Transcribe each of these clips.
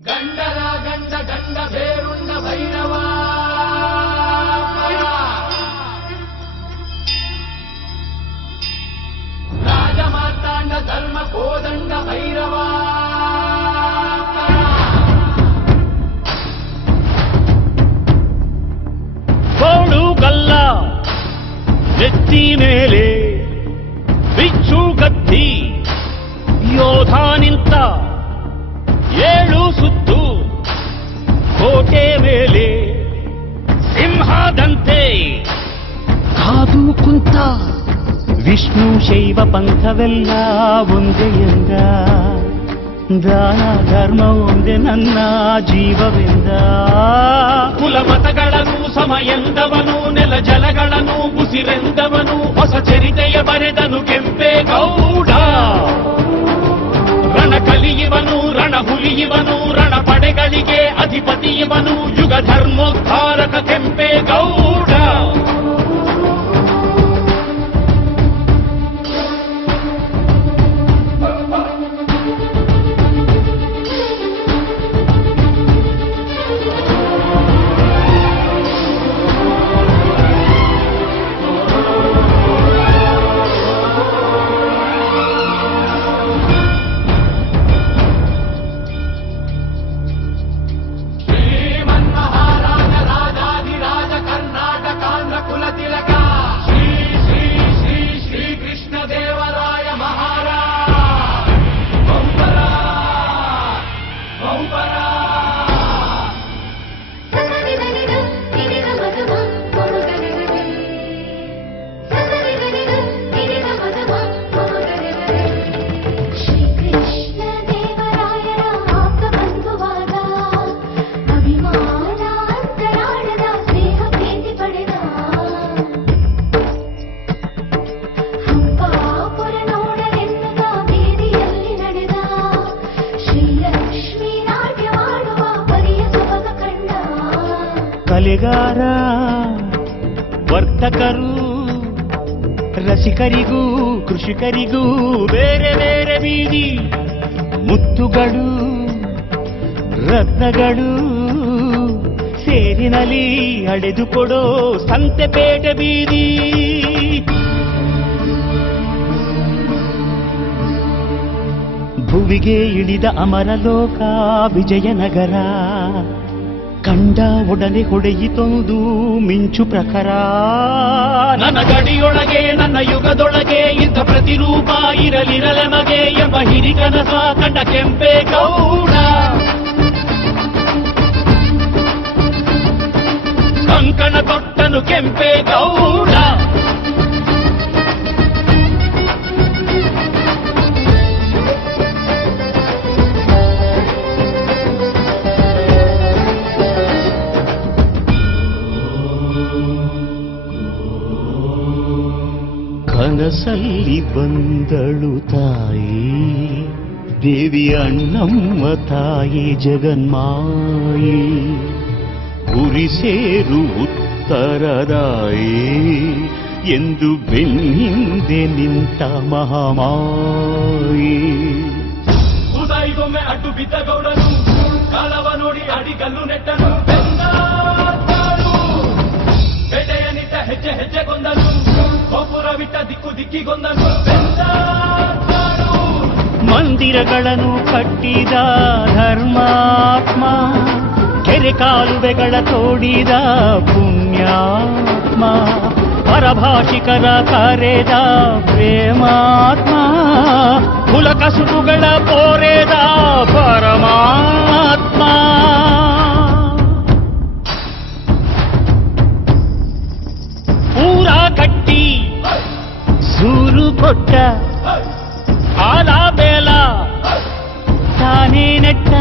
ಗಂಡರ ಗಂಡ ಗಂಡ ಬೇರುಂಡ ಭೈರವ ರಾಜ ಮಾರ್ತಾಂಡ ಧರ್ಮ ಕೋದಂಡ ಭೈರವ ಕೋಡು ಗಲ್ಲ ನೆತ್ತಿ ಮೇಲೆ ಬಿಚ್ಚು ಗತ್ತಿ ಯೋಧ ನಿಂತ ಏಳು ಸುತ್ತು ಕೋಟೆ ಮೇಲೆ ಸಿಂಹದಂತೆ ಕಾದು ಕುಂತ ವಿಷ್ಣು ಶೈವ ಪಂಥವೆಲ್ಲ ಒಂದೇ ಎಂದ ದಾನ ಧರ್ಮ ಒಂದೇ ನನ್ನ ಜೀವವೆಂದ ಕುಲಮತಗಳನ್ನು ಸಮ ಎಂದವನು ನೆಲ ಜಲಗಳನ್ನು ಉಸಿರೆಂದವನು ಹೊಸ ಚರಿತೆಯ ಬರೆದನು ಕೆಂಪೇಗೌಡ ರಣ ಕಲಿಯುವನು ರಣ ಹುಲಿಯುವನು ರಣ ಪಡೆಗಳಿಗೆ ಅಧಿಪತಿಯುವನು ಯುಗ ಧರ್ಮೋದ್ಧಾರಕ ಕೆಂಪೇಗೌಡ ಕಲೆಗಾರ ವರ್ತಕರು ರಸಿಕರಿಗೂ ಕೃಷಿಕರಿಗೂ ಬೇರೆ ಬೇರೆ ಬೀದಿ ಮುತ್ತುಗಳು ರತ್ನಗಳು ಸೇರಿನಲ್ಲಿ ಅಡೆದುಕೊಡೋ ಸಂತೆಪೇಟೆ ಬೀದಿ ಭುವಿಗೆ ಇಳಿದ ಅಮರಲೋಕ ವಿಜಯನಗರ ಕಂಡ ಒಡನೆ ಹೊಡೆಯಿತೊಂದು ಮಿಂಚು ಪ್ರಖರ ನನ್ನ ಗಡಿಯೊಳಗೆ ನನ್ನ ಯುಗದೊಳಗೆ ಇದ್ದ ಪ್ರತಿರೂಪ ಇರಲಿರಲೆಮಗೆ ಎಂಬ ಹಿರಿಕನಸ ಕಂಡ ಕೆಂಪೇಗೌಡ ಕಂಕಣ ತೊಟ್ಟನು ಕೆಂಪೇಗೌಡ ಕನಸಲ್ಲಿ ಬಂದಳು ತಾಯಿ ದೇವಿ ಅಣ್ಣಮ್ಮ ತಾಯಿ ಜಗನ್ಮಾಯಿ ಗುರಿ ಸೇರು ಉತ್ತರದಾಯಿ ಎಂದು ಬೆನ್ನಿಂದೆ ನಿಂತ ಮಹಾಮಾಯಿ ಉದೈಗೊಮ್ಮೆ ಅಡ್ಡು ಬಿದ್ದ ಗೌಡನು ಕಾಲವ ನೋಡಿ ಅಡಿಗಲ್ಲು ನೆಟ್ಟನು ಬೇಟೆಯ ನಿಟ್ಟ ಹೆಜ್ಜೆ ಹೆಜ್ಜೆಗೊಂದನು ಗೋಪುರವಿಟ್ಟ ದಿಕ್ಕು ದಿಕ್ಕಿಗೊಂದನು ಮಂದಿರಗಳನ್ನು ಕಟ್ಟಿದ ಧರ್ಮಾತ್ಮ ಕೆರೆ ಕಾಲುವೆಗಳ ತೋಡಿದ ಪುಣ್ಯಾತ್ಮ ಪರಭಾಷಿಕರ ಕರೆದ ಪ್ರೇಮಾತ್ಮ ಕುಲ ಕಸುಬುಗಳ ಪೋರೆದ ಪರಮಾತ್ಮ ಊರ ಕಟ್ಟಿ ಸೂರು ಕೊಟ್ಟ ಆಲ ಬೇಲ ತಾನೇ ನೆಟ್ಟ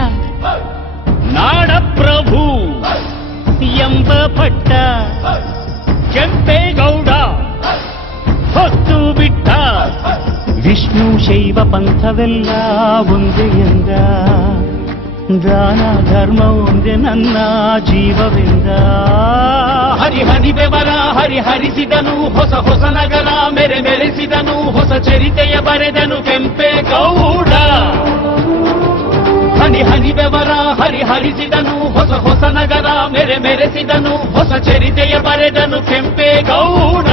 ನಾಡ ಪ್ರಭು ಎಂಬ ಪಟ್ಟ ಕೆಂಪೇಗೌಡ ಹೊತ್ತು ಬಿಟ್ಟ ವಿಷ್ಣು ಶೈವ ಪಂಥವೆಲ್ಲ ಒಂದೇ ಎಂದ ದಾನ ಧರ್ಮ ಒಂದೇ ನನ್ನ ಜೀವವೆಂದ ಹರಿಹರಿ ಬೆವರ ಹರಿಹರಿಸಿದನು ಹೊಸ ಹೊಸ ನಗರ ಮೆರೆ ಮೆರೆಸಿದನು ಹೊಸ ಚರಿತೆಯ ಬರೆದನು ಕೆಂಪೇಗೌಡ ಹನಿ ಹನಿ ಬೆವರ ಹರಿಹರಿಸಿದನು ಹೊಸ ಹೊಸ ನಗರ ಮೆರೆಸಿದನು ಹೊಸ ಚರಿತೆಯ ಬರೆದನು ಕೆಂಪೇಗೌಡ.